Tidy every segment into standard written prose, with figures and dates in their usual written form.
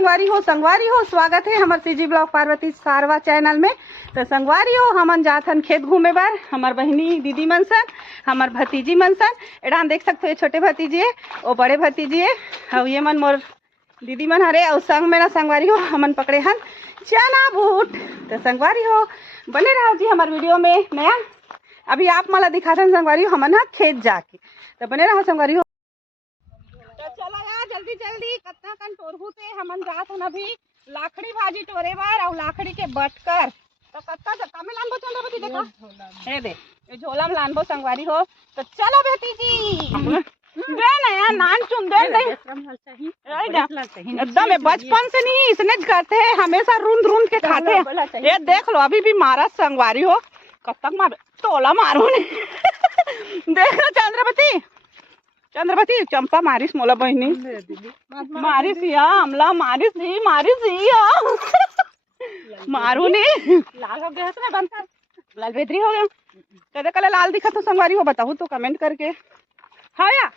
संगवारी हो स्वागत है हमारे सीजी ब्लॉग पार्वती सारवा चैनल में। तो संगवारी हो हमन जाथन खेत घूमे बार, हमार बहनी दीदी मनसन, हमार भतीजी मनसन। एडा देख सकते हो छोटे भतीजी है और बड़े भतीजी है और ये मन मोर दीदी मन हरे और संग में ना संगवारी हो हमन पकड़े हन चना बूट। तो संगवारी हो बने रहो जी हमारे वीडियो में नया। अभी आप मला दिखाथन संगवारी हो हमन खेत जाके, तो बने रहो संगवारी हो। तो चलो यार जल्दी जल्दी कतना कन टोरहू ते हमन जात हन अभी लाखड़ी भाजी टोरे बार और लाखड़ी के बटकर। तो कत्ता कमे लानबो चंद्रवती देखो हे दे ये झोला में लानबो संगवारी हो। तो चलो भतीजी दे ना यार नान चुम दे एकदम बचपन से नहीं इसने करते हैं हमेशा रूंद रूंद के खाते हैं। ये देख लो अभी भी मारा संगवारी हो कब मार तोला मारू देख लो चंद्रवती चंपा मारिस मोला बहनी मारिस या हमला मारिस या मारू नहीं लाल हो गया है ना बनकर लाल बेदरी हो गया कदे कल लाल दिखा तो संगवारी हो बताऊँ तो कमेंट करके। हाँ या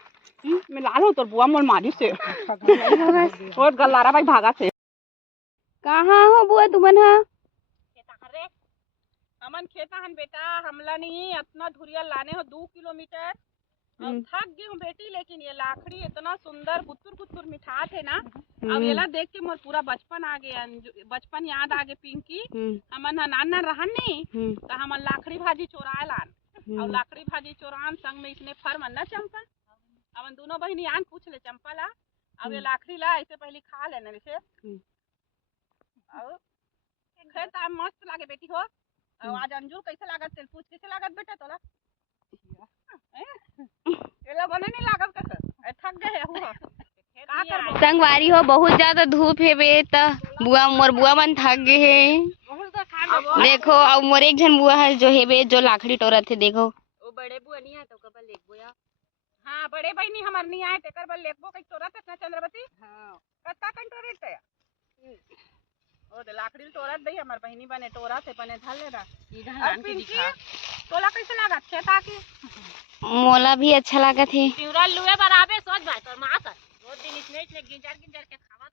मैं लाल हूँ तो बुआ मोल मारिस से और गल्लारा भाई भागा से। कहाँ हो बुआ तुमन हा? हमन खेता हन बेटा हमला नहीं अपना धुरिया लाने हो 2 किलोमीटर और थक गई हूँ बेटी। लेकिन ये लाखड़ी इतना सुंदर कुतुर कुतुर मिठा थे ना। अब ये देख के मोर पूरा बचपन आ गया, बचपन याद आ गए पिंकी। हमन नाना रहन नहीं तो हमन लाखड़ी भाजी चोराए लान और लाखड़ी भाजी चोरान संग में इसने फर मन ना चंपा हमन दोनों बहनी आन पूछ ले चंपा ला अब ये लाखड़ी ला ऐसे पहले खा लेना वैसे और खेत मस्त लागे बेटी हो। और आज अंजूर कैसे लागत तेल पूछ कैसे लागत बेटा तोला नहीं लागत कैसे थक गए हुआ संगवारी हो बहुत ज्यादा धूप है बे त बुआ मोर बुआ मन थक गए है। देखो और मोर एक जन बुआ है जो है बे जो लाखड़ी टोरत है देखो वो बड़े बुआ नहीं है तो कबल लेखबो या। हां बड़े भाई नहीं हमार नहीं आए तेकर बल लेखबो कई टोरत है चंद्रवती। हां कत्ता कन टोरत है ओ दे लाखड़ी टोरत दई हमार बहनी बने टोरत है बने धल लेना इधर लान के दिखा तोला कैसे लागत खेता की मोला भी अच्छा लागत है। तिवरा लुए बराबर सोच बात और मां कर दो दिन इसने गिंजर के खावा तो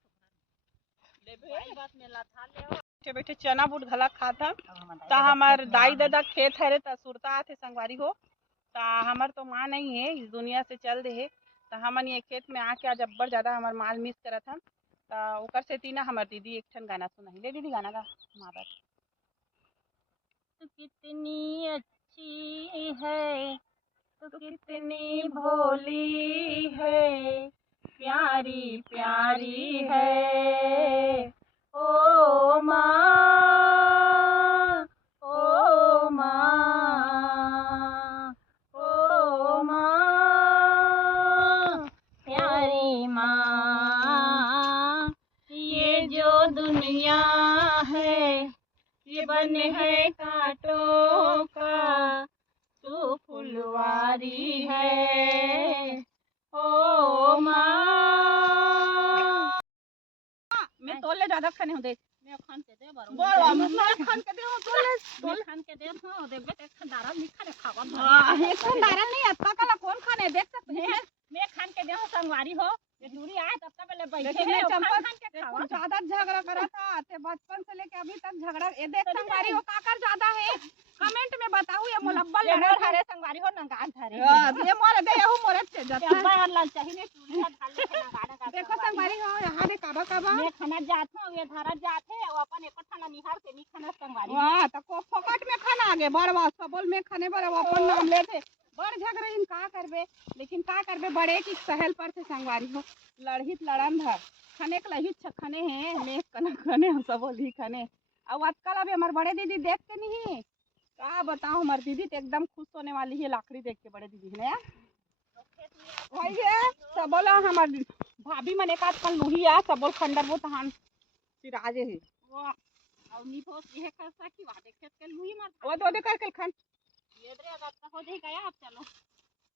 ले भाई बात में ला था ले बैठे बैठे चना बूट घला खाता ता हमार दाई दादा खेत हरे ता सुरता आथे संगवारी हो। ता हमार तो माँ नहीं है इस दुनिया से चल दे है ता हमन ये खेत में आके आज अब्बड़ ज्यादा हमार माल मिस करत हम ता ओकर से तीना हमार दीदी एक ठन गाना सुनाई ले दीदी गाना गा माँ बात। तू कितनी अच्छी है तू कितनी भोली है प्यारी प्यारी है ओ माँ ओ माँ ओ माँ प्यारी माँ। ये जो दुनिया है ये बने है कांटों का तू फुलवारी है ओ माँ। मैं तोल ले ज्यादा खाने हो देख मैं खान के दे बारो मैं खान के दे हो तोल खान के दे हो दे बेटे खंडारा नहीं खाने खावा हां ये खंडारा नहीं अत्ता कला कौन खाने देख सकते हैं मैं खान के दे हो संगवारी हो ये दूरी आए तब तक पहले बैठे हैं चंपा खान के खावा ज्यादा झगड़ा करा था ते बचपन से लेके अभी तक झगड़ा ये देख संगवारी हो काकर ज्यादा है कमेंट में बताओ ये मुलब्बल लड़ा थारे संगवारी हो नंगान थारे ये मोरे दे हो मोरे से जाता है और लाल चाहिए चूड़ी ढाल के नंगाना का देखो संगवारी हो यहां दे काबा काबा मैं खाना जात हूं ये धारा जात है और अपन एक खाना निहार के नहीं खाना संगवारी हां त को फोकट में खाना आगे बड़वा सबल में खाने बर अपन नाम लेते बड़ झगड़ा इन का करबे लेकिन का करबे बड़े की सहल पर से संगवारी हो लड़हित लड़न धर खाने के लहित छखने हैं मैं कना खाने हम सबल ही खाने और आजकल अभी हमारे बड़े दीदी देखते नहीं का बताओ हमारी दीदी तो एकदम खुश होने वाली है लाखड़ी देख के बड़े दीदी है वही है सबल हमारी भाभी मने का कल लुही आ सबल खंडर वो तहान सिराजे है वो और नी तो ये कैसा की वादे खेत के लुही मार वो दो दे करके खान ये दरे अब हो जाई गया आप चलो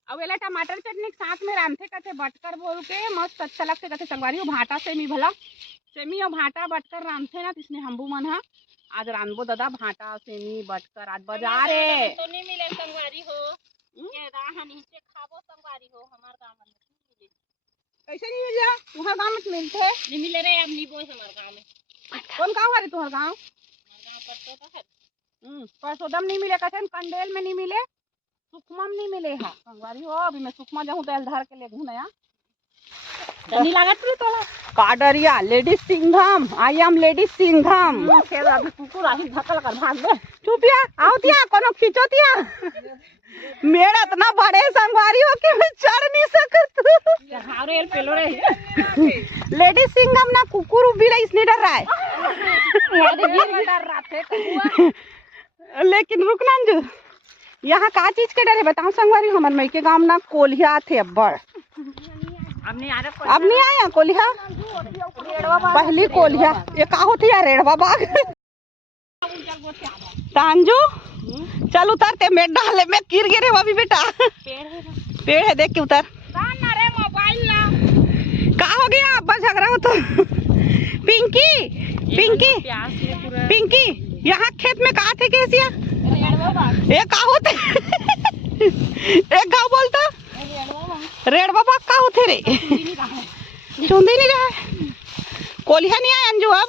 अब एला टमाटर चटनी के साथ में रांधे कथे बटकर बोल के मस्त अच्छा लगते कथे संगवारी भाटा सेमी भला सेमी और भाटा बटकर रांधे ना इसने हमबू मन हा आज रांधबो दादा भाटा सेमी बटकर आज बाजार है तो नहीं मिले संगवारी हो ये राहा नीचे खाबो संगवारी हो हमार गांव में मिले कैसे नहीं मिल जा? तुम्हारे गाँव में मिलते हैं? नहीं मिले रे, अब नहीं बोल हमारे गाँव में। कौन गाँव है तुम्हारे गाँव? परसोदम नहीं मिले, कचन कंडेल में नहीं मिले, सुखमा में नहीं मिले है। संगवारी हो अभी मैं सुखमा जाऊँ तो धार के ले घूम नया नहीं लागत रे तोला काडरिया ladies Singham. I am ladies Singham. फिर अभी कुकुर आही धक्का कर भाग दे। चुपिया आवतिया कोनो खिंचोतिया मेरा इतना बड़े संगवारी हो कि मैं चढ़ नहीं सकत। हारे पेलो रे लेडीज सिंघम ना कुकुर बिला इसने डर रहा है। डर रहा थे लेकिन रुकना जो यहाँ का चीज के डर है बताओ संगवारी? हमार मई के गाँव ना कोलिया थे अब्बड़। अब नहीं आया कोलिया? पहली कोलिया ये का होती है? रेड़वा बाग। तांजू चल उतरते मेट डाले में गिर गिरे अभी बेटा। पेड़ है देख के उतर। मोबाइल का हो गया? अब्बा झगड़ा हो तो पिंकी पिंकी पिंकी यहाँ खेत में कहा थे कैसिया? ये का होते? एक गाँव बोलता रेड़वा बाग का होते रे? चुंदी नहीं रहा। कोलिया नहीं आया अंजू अब?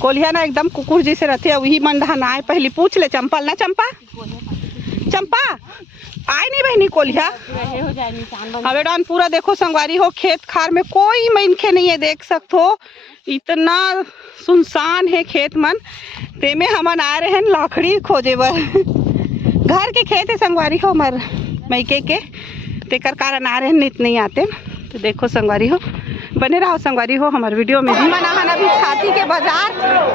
कोलिया ना एकदम कुकुर जैसे रहते वही मंडा ना आए। पहली पूछ ले चंपल ना चंपा चंपा आए नहीं बहनी कोलिया? हवे डान पूरा देखो संगवारी हो खेत खार में कोई मनखे नहीं है देख सकते हो। इतना सुनसान है खेत मन ते में हमन आ रहे हैं लाकड़ी खोजे बर। घर के खेत है संगवारी हो हमार मैके के तेकर कारण आ रहे हैं नित नहीं आते। तो देखो संगवारी हो बने रहो संगवारी हो हमारे वीडियो में। मनाहन अभी छाती के बाजार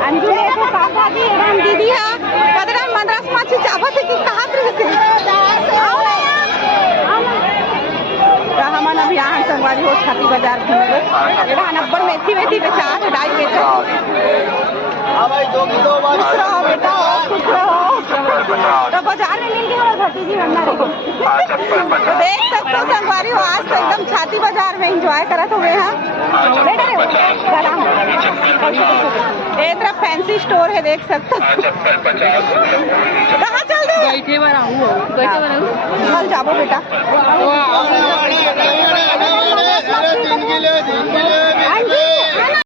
अंजू ने तो काका जी राम दीदी है पदरा मद्रास माची चाबत है कि कहां रहते हमन अभी यहाँ संगवारी हो छाती बाजार घूमे एड़ा नब्बर मेथी वेथी बेचार डाई बेचा। तो बाजार में मिल गया भतीजी बनना रही। तो देख सकते हो संगवारी हो आज तो एकदम छाती बाजार में एंजॉय करत हुए हैं। ये तरफ फैंसी स्टोर है देख सकते हो। कहाँ चल दो बैठे चल जाबो बेटा।